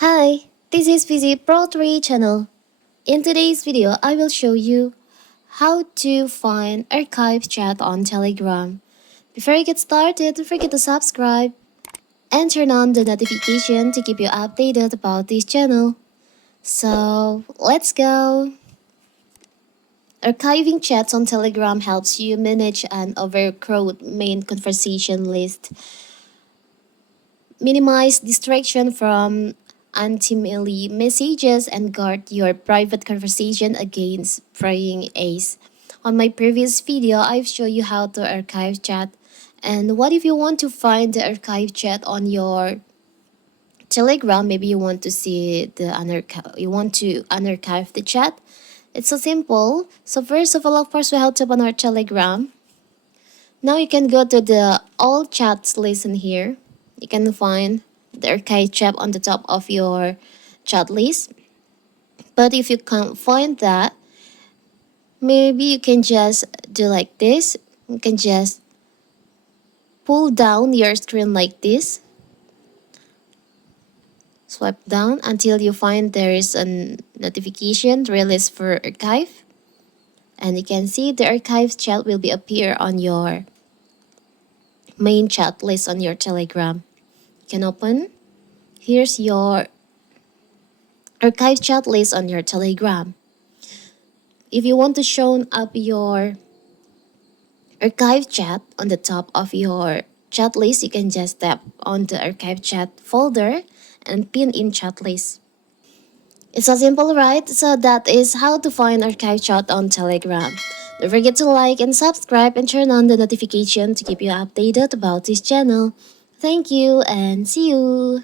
Hi, this is Visit Pro3 channel. In today's video, I will show you how to find archive chat on Telegram. Before you get started, don't forget to subscribe and turn on the notification to keep you updated about this channel. So, let's go! Archiving chats on Telegram helps you manage an overcrowded main conversation list, minimize distraction from untimely messages, and guard your private conversation against prying eyes. On my previous video, I've shown you how to archive chat. And what if you want to find the archive chat on your Telegram? Maybe you want to see you want to unarchive the chat. It's so simple. So first of all, of course, we have to open our Telegram. Now you can go to the all chats list in here. You can find the archive chat on the top of your chat list. But if you can't find that, maybe you can just do like this. You can just pull down your screen like this. Swipe down until you find there is a notification release for archive. And you can see the archive chat will be appear on your main chat list on your Telegram. You can open. Here's your archive chat list on your Telegram. If you want to show up your archive chat on the top of your chat list, you can just tap on the archive chat folder and pin in chat list. It's so simple, right? So that is how to find archive chat on Telegram. Don't forget to like and subscribe and turn on the notification to keep you updated about this channel. Thank you and see you!